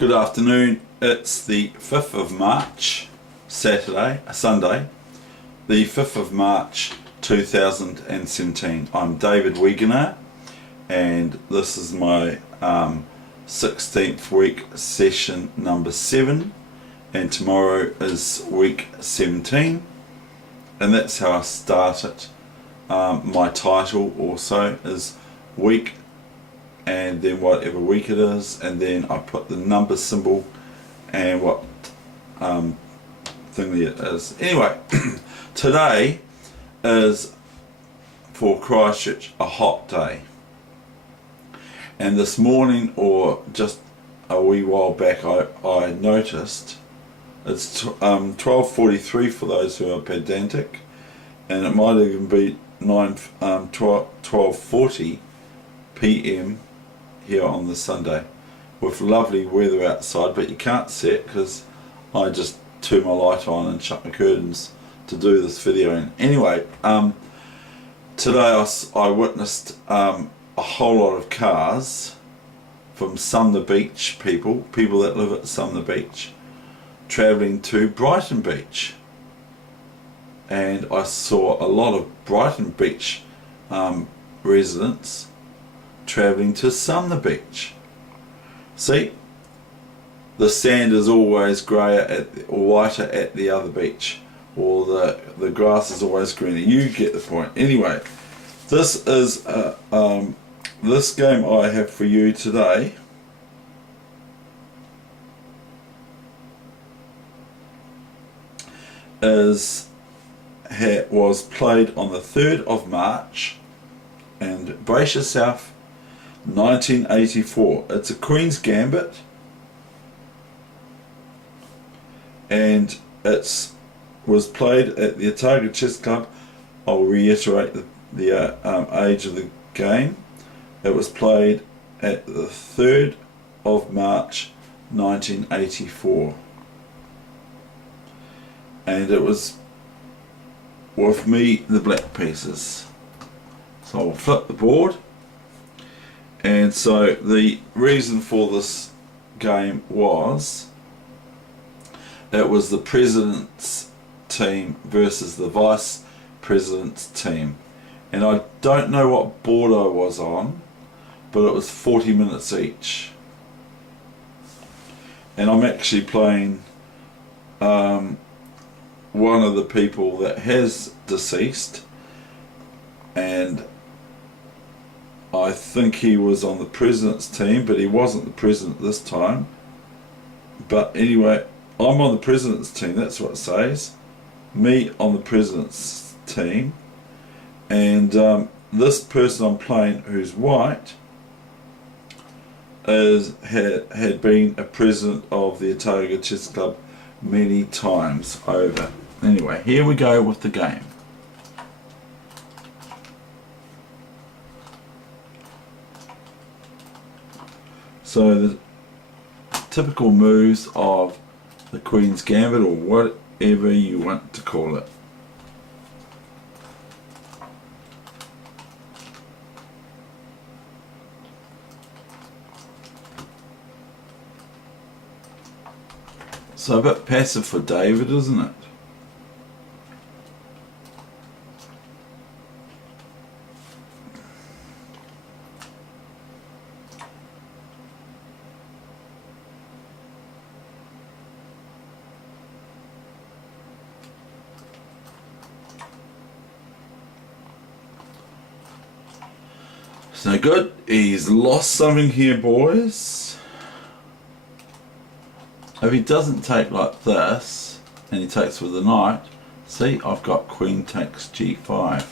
Good afternoon. It's the 5th of March, Sunday, the 5th of March 2017. I'm David Weegenaar and this is my 16th week session number 7, and tomorrow is week 17, and that's how I start it. My title also is week and then whatever week it is, and then I put the number symbol and what thing it is. Anyway, today is for Christchurch a hot day, and this morning or just a wee while back I noticed it's 12:43 for those who are pedantic, and it might even be 12:40 PM here on the Sunday with lovely weather outside, but you can't see it because I just turned my light on and shut my curtains to do this video. And anyway, today I witnessed a whole lot of cars from Sumner Beach, people that live at Sumner Beach, travelling to Brighton Beach, and I saw a lot of Brighton Beach residents travelling to Sumner Beach. See, the sand is always greyer or whiter at the other beach, or the grass is always greener. You get the point. Anyway, this is this game I have for you today was played on the 3rd of March, and brace yourself, 1984. It's a Queen's Gambit, and it was played at the Otago Chess Club. I'll reiterate the age of the game. It was played at the 3rd of March 1984, and it was with me the black pieces. So I'll flip the board. And so the reason for this game was it was the president's team versus the vice president's team, and I don't know what board I was on, but it was 40 minutes each, and I'm actually playing one of the people that has deceased, and I think he was on the president's team, but he wasn't the president this time. But anyway, I'm on the president's team, that's what it says. Me on the president's team. And this person I'm playing, who's white, had been a president of the Otago Chess Club many times over. Anyway, here we go with the game. So the typical moves of the Queen's Gambit, or whatever you want to call it. So a bit passive for David, isn't it? So good, he's lost something here, boys. If he doesn't take like this, and he takes with the knight, see, I've got Queen takes G5.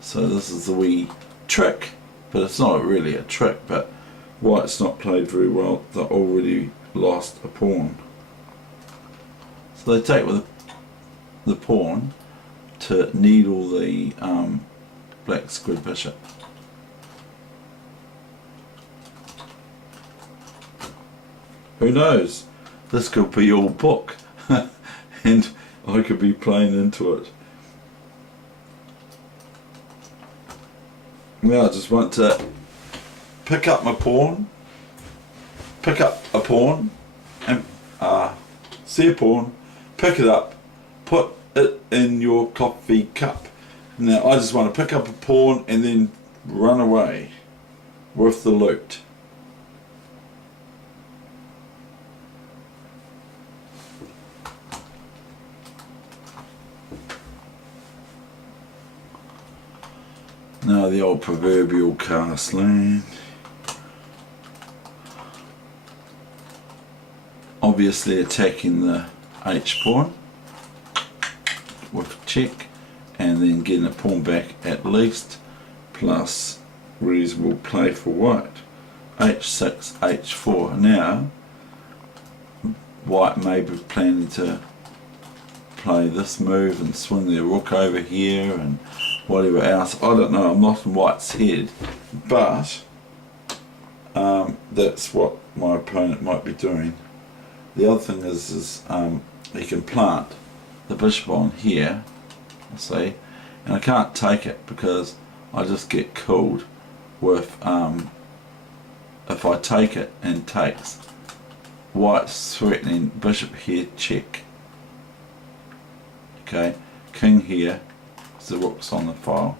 So this is the wee trick, but it's not really a trick, but white's not played very well, they already lost a pawn. So they take with the pawn to needle the black squid bishop. Who knows? This could be all book and I could be playing into it. Now I just want to pick up my pawn pick up a pawn, and see a pawn, pick it up, put it in your coffee cup. Now I just want to pick up a pawn and then run away with the loot. Now the old proverbial castling. Obviously attacking the H pawn with check, and then getting a pawn back at least, plus reasonable play for white. H6, H4. Now white may be planning to play this move and swing their rook over here and whatever else. I don't know, I'm not in white's head, but that's what my opponent might be doing. The other thing is he can plant the bishop on here, see, and I can't take it because I just get killed with if I take it and takes. White's threatening bishop here, check. Okay, king here, so the rook's on the file.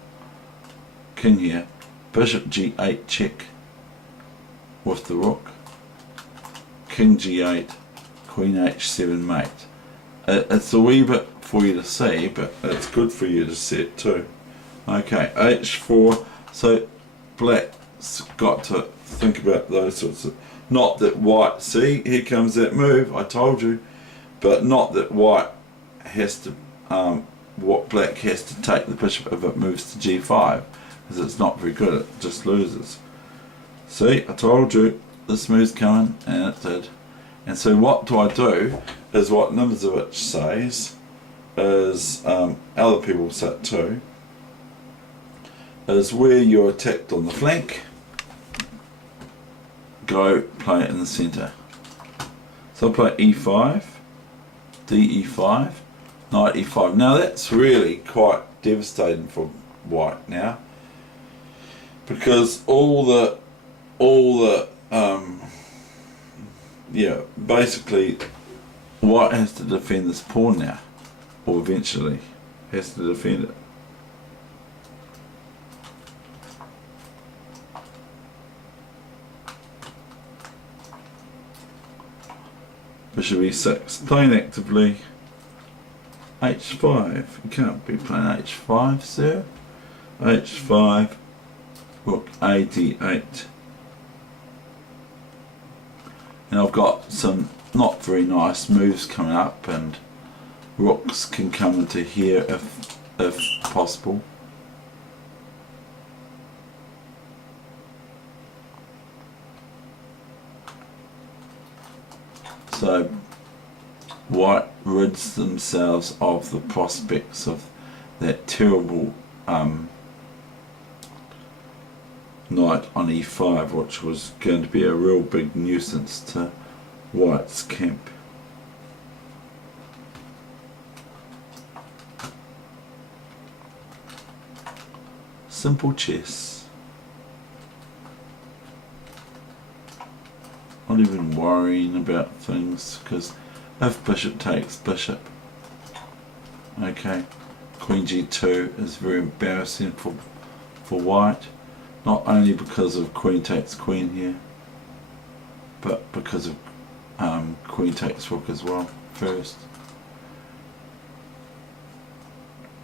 King here, bishop g8 check with the rook. King g8, queen h7 mate. It's a wee bit for you to see, but it's good for you to see it too. Okay, h4, so black's got to think about those sorts of, not that white, see, here comes that move, I told you, but not that white has to, what black has to take the bishop if it moves to g5, because it's not very good, it just loses. See, I told you, this move's coming, and it did. And so what do I do, is what Nimzowitsch says, is, other people say it too, is where you're attacked on the flank, go play it in the centre. So I play e5, d-e5, knight e5. Now that's really quite devastating for white now, because all the yeah, basically white has to defend this pawn now, or eventually has to defend it. Bishop e6, playing actively. h5, you can't be playing h5, sir. h5, rook a d8. And I've got some not very nice moves coming up, and rooks can come into here if possible. So white rids themselves of the prospects of that terrible knight on e5, which was going to be a real big nuisance to white's camp. Simple chess. Not even worrying about things, because if bishop takes bishop, okay, queen g2 is very embarrassing for white, not only because of queen takes queen here, but because of queen takes rook as well first.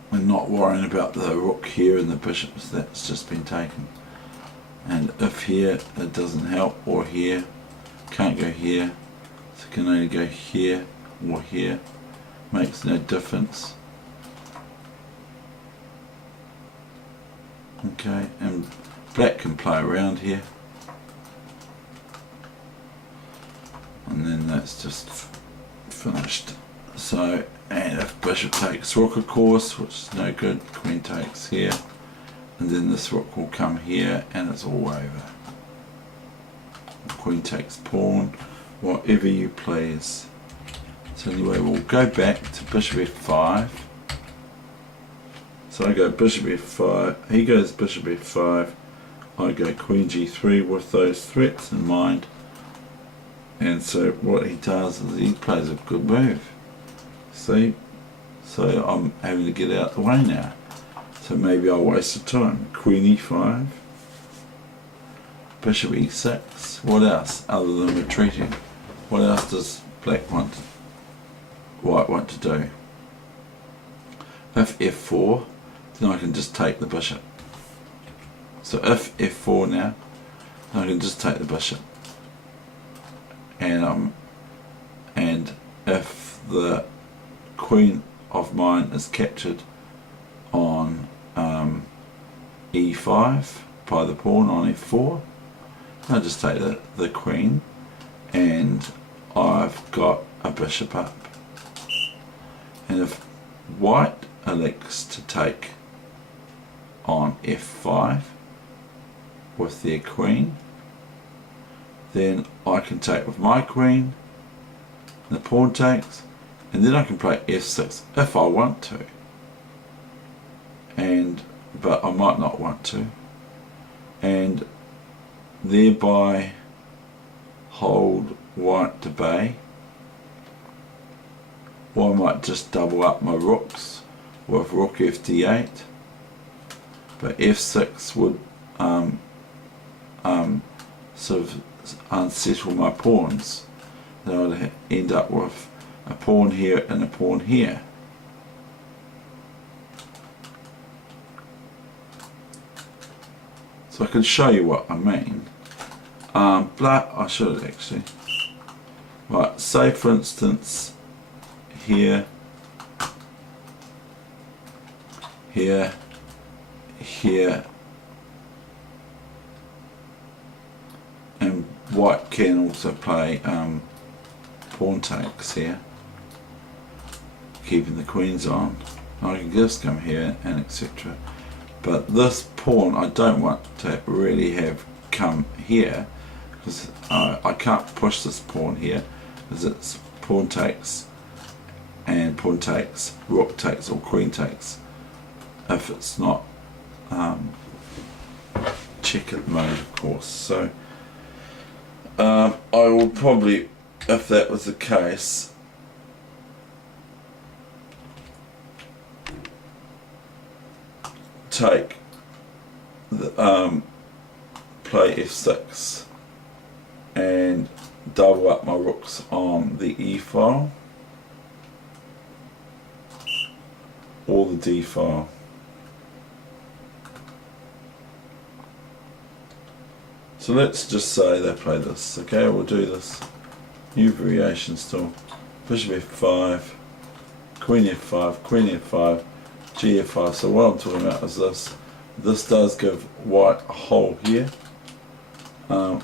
And not worrying about the rook here and the bishops that's just been taken. And if here it doesn't help, or here, can't go here, so can only go here or here, makes no difference. Okay, and black can play around here, and then that's just finished. So, and if bishop takes rook, of course, which is no good, queen takes here, and then this rook will come here and it's all over. Queen takes pawn, whatever you please. So anyway, we'll go back to bishop f5. So I go bishop f5, he goes bishop f5, I go queen g3 with those threats in mind. And so what he does is he plays a good move. See? So I'm having to get out the way now. So maybe I wasted time. Queen e5. Bishop e6. What else other than retreating? What else does white want to do? If f4, then I can just take the bishop. So if f4 now, I can just take the bishop. And if the queen of mine is captured on e5 by the pawn on f4, I just take the queen, and I've got a bishop up. And if white elects to take on f5 with their queen, then I can take with my queen, and the pawn takes, and then I can play f6 if I want to, but I might not want to, and thereby hold white to bay. Or I might just double up my rooks with rook fd8, but f6 would sort of unsettle my pawns. Then I would end up with a pawn here and a pawn here. So I can show you what I mean. I should actually. Right, say for instance here, here, here, and white can also play pawn takes here, keeping the queens on. I can just come here and etc. But this pawn I don't want to really have come here, because I can't push this pawn here, because it's pawn takes and pawn takes, rook takes or queen takes if it's not checker mode, of course. So I will probably, if that was the case, take the, play f6 and double up my rooks on the e file or the d file. So let's just say they play this. Okay, we'll do this. New variation still. Bishop f5, queen f5, queen f5, g f5. So what I'm talking about is this. This does give white a hole here.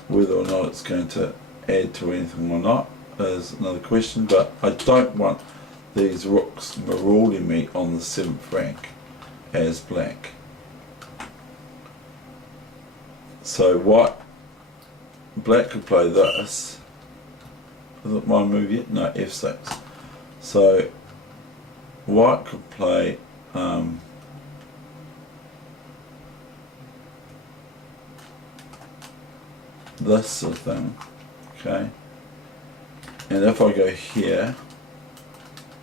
Whether or not it's going to add to anything or not is another question, but I don't want these rooks marauding me on the 7th rank as black. So black could play this. Is it my move yet? No, f6. So white could play this sort of thing, okay, and if I go here,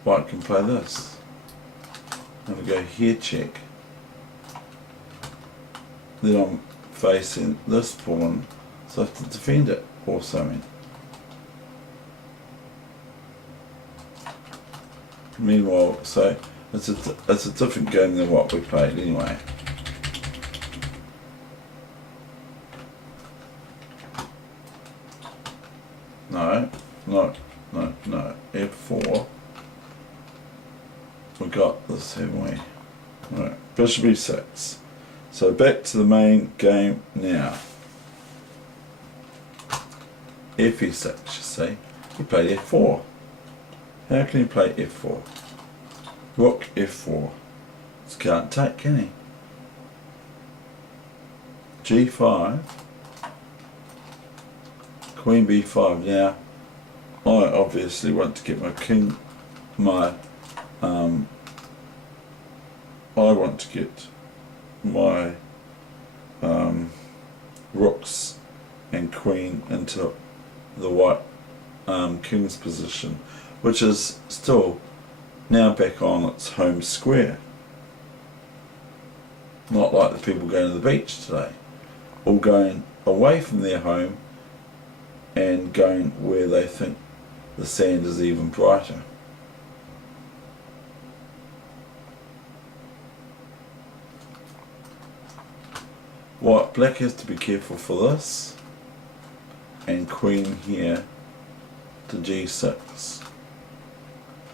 white can play this. If I go here, check, then I'm facing this pawn, so I have to defend it or something. Meanwhile, so it's a different game than what we played anyway. No, f4. We got this, haven't we? Right, bishop e6. So back to the main game now. F e6, you see. He played f4. How can he play f4? Rook f4. Just can't take, can he? g5. Queen b5. Now, I obviously want to get my king, I want to get my rooks and queen into the white king's position, which is still now back on its home square. Not like the people going to the beach today, all going away from their home and going where they think the sand is even brighter. Black has to be careful for this, and queen here to g6,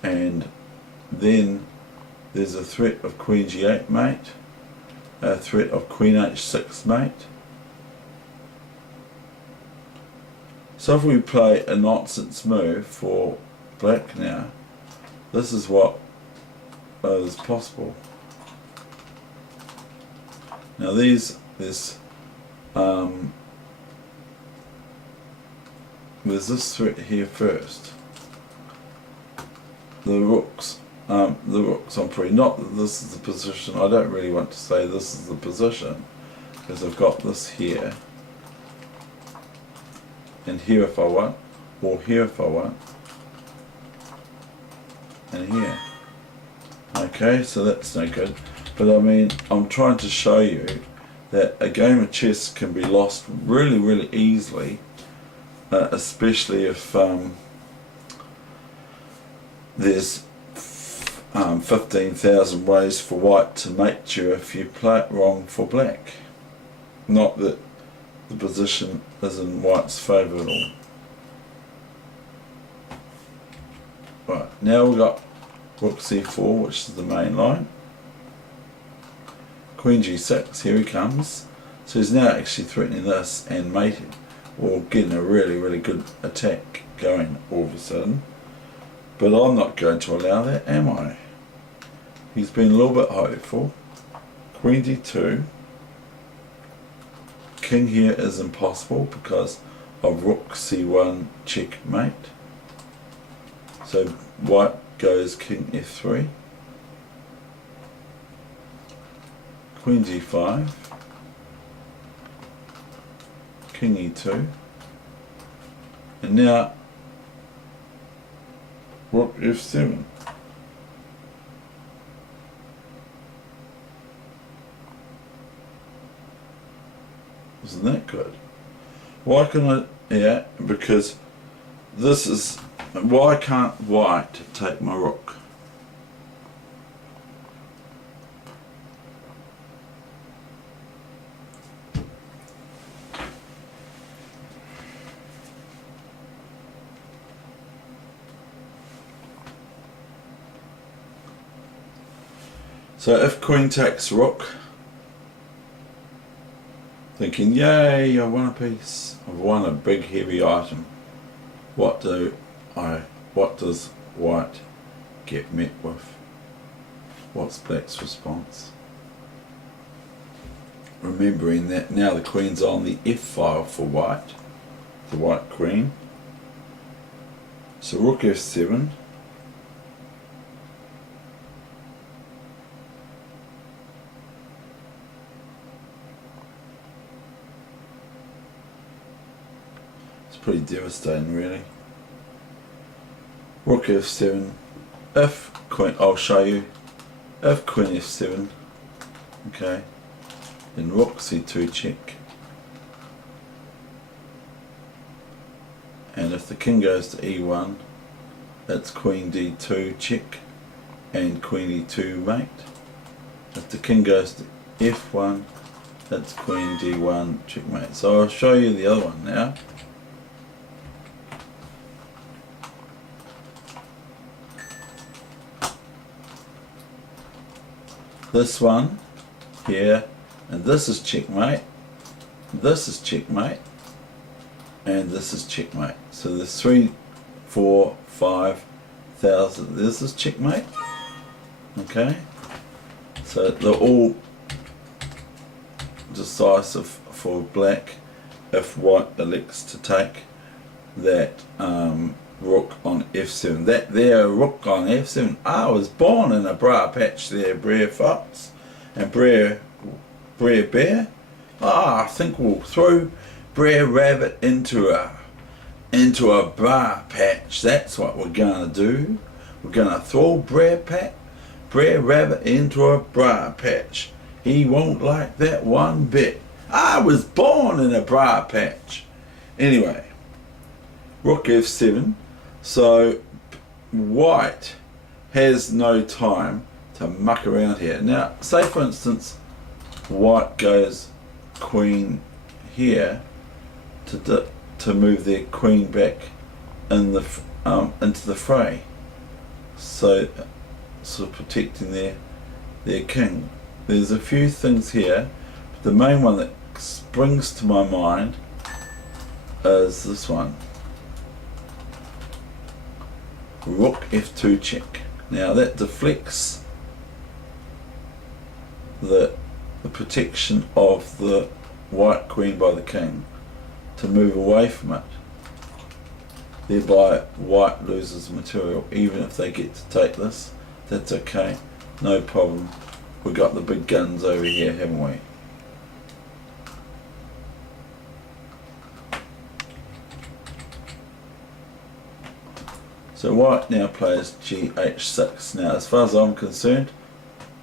and then there's a threat of queen g8 mate, a threat of queen h6 mate. So if we play a nonsense move for black now, this is what is possible. Now there's this threat here first. The rooks on pre. Not that this is the position. I don't really want to say this is the position, because I've got this here, and here if I want, or here if I want, and here. Okay, so that's no good. But I mean, I'm trying to show you that a game of chess can be lost really, really easily, especially if there's 15,000 ways for white to mate you if you play it wrong for black. Not that the position is in white's favour at all. Right, now we've got rook c4, which is the main line. Queen g6, here he comes. So he's now actually threatening this and mating, or getting a really, really good attack going all of a sudden. But I'm not going to allow that, am I? He's been a little bit hopeful. Queen d2. King here is impossible because of rook c1 checkmate. So white goes king f3. Queen g5. King e2. And now rook f7. Isn't that good? Why can I, yeah, because this is, why can't white take my rook? So if queen takes rook, thinking, yay, I won a piece, I've won a big heavy item. What does white get met with? What's black's response? Remembering that now the queen's on the F file for white, the white queen. So rook f7. Pretty devastating, really. Rook f7. If queen, I'll show you. If queen f7, okay, then rook c2 check. And if the king goes to e1, it's queen d2 check and queen e2 mate. If the king goes to f1, that's queen d1 checkmate. So I'll show you the other one now. This one here, and this is checkmate, this is checkmate, and this is checkmate. So there's 3, 4, 5,000. This is checkmate. Okay, so they're all decisive for black if white elects to take that rook on f7. That there rook on f7. I was born in a bra patch there, Brer Fox and Brer Bear. I think we'll throw Brer Rabbit into a into a bra patch. That's what we're gonna do. We're gonna throw Brer Rabbit into a bra patch. He won't like that one bit. I was born in a bra patch. Anyway, rook f7. So white has no time to muck around here. Now, say for instance, white goes queen here to move their queen back in the into the fray, so sort of protecting their king. There's a few things here, but the main one that springs to my mind is this one. Rook f2 check. Now that deflects the protection of the white queen by the king to move away from it. Thereby white loses material. Even if they get to take this, that's okay, no problem. We've got the big guns over here, haven't we? So white now plays gh6. Now as far as I'm concerned,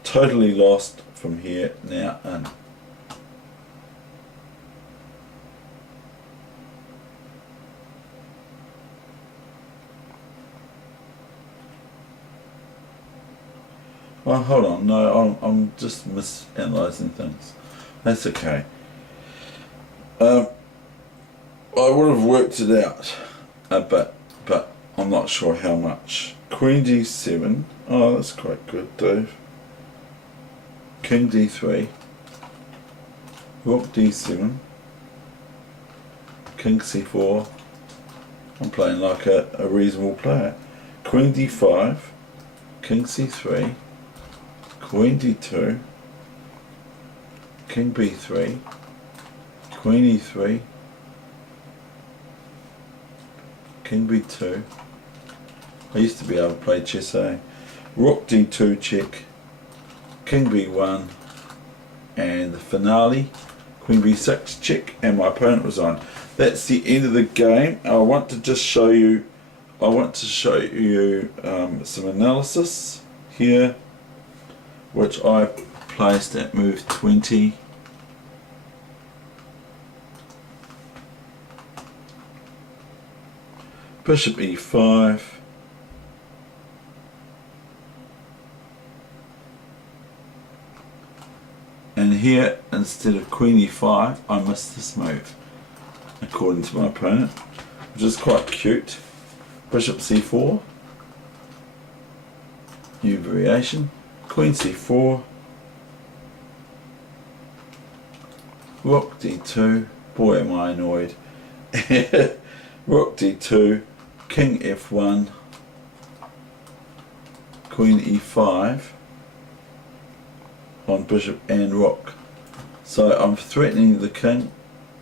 totally lost from here now in. Oh, hold on, no, I'm just misanalyzing things. That's okay. I would have worked it out, but I'm not sure how much. Queen d7, oh that's quite good, Dave. King d3, rook d7, king c4. I'm playing like a reasonable player. Queen d5, king c3, queen d2, king b3, queen e3, king b2. I used to be able to play chess, eh? Rook d2 check, king b1, and the finale, queen b6 check, and my opponent was on. That's the end of the game. I want to just show you, some analysis here, which I placed at move 20. Bishop e5, and here instead of queen e5 I missed this move according to my opponent, which is quite cute. Bishop c4, new variation, queen c4, rook d2, boy am I annoyed, rook d2, king f1, queen e5 on bishop and rook. So I'm threatening the king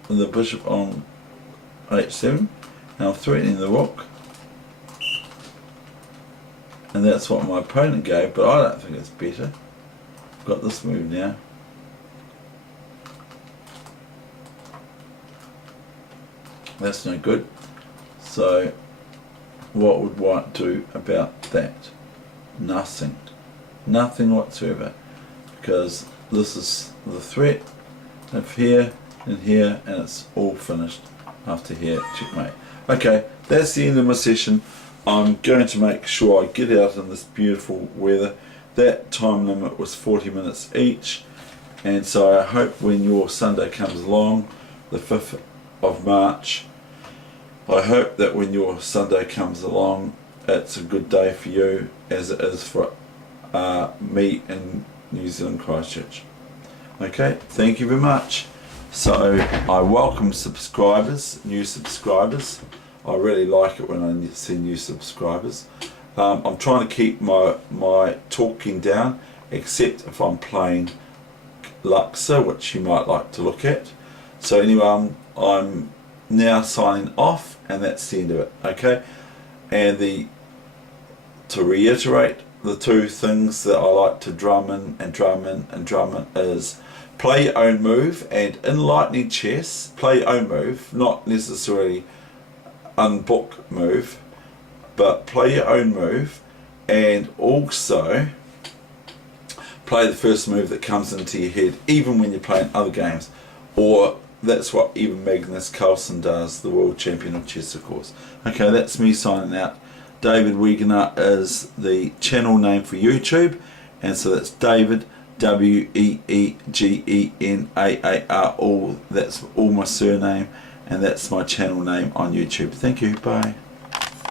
and the bishop on h7, and I'm threatening the rook, and that's what my opponent gave, but I don't think it's better. I've got this move now. That's no good. So what would white do about that? Nothing. Nothing whatsoever. Because this is the threat of here and here, and it's all finished after here. Checkmate. Okay, that's the end of my session. I'm going to make sure I get out in this beautiful weather. That time limit was 40 minutes each, and so I hope when your Sunday comes along, the 5th of March, I hope that when your Sunday comes along, it's a good day for you, as it is for me in New Zealand, Christchurch. Okay, thank you very much. So I welcome subscribers, new subscribers. I really like it when I see new subscribers. I'm trying to keep my talking down, except if I'm playing Luxor, which you might like to look at. So anyway, I'm now signing off, and that's the end of it. Okay, and to reiterate, the two things that I like to drum in is play your own move, and in lightning chess, play your own move, not necessarily unbook move, but play your own move, and also play the first move that comes into your head, even when you're playing other games. Or that's what even Magnus Carlsen does, the world champion of chess, of course. Okay, that's me signing out. David Weegenaar is the channel name for YouTube, and so that's David Weegenaar. That's all my surname, and that's my channel name on YouTube. Thank you. Bye.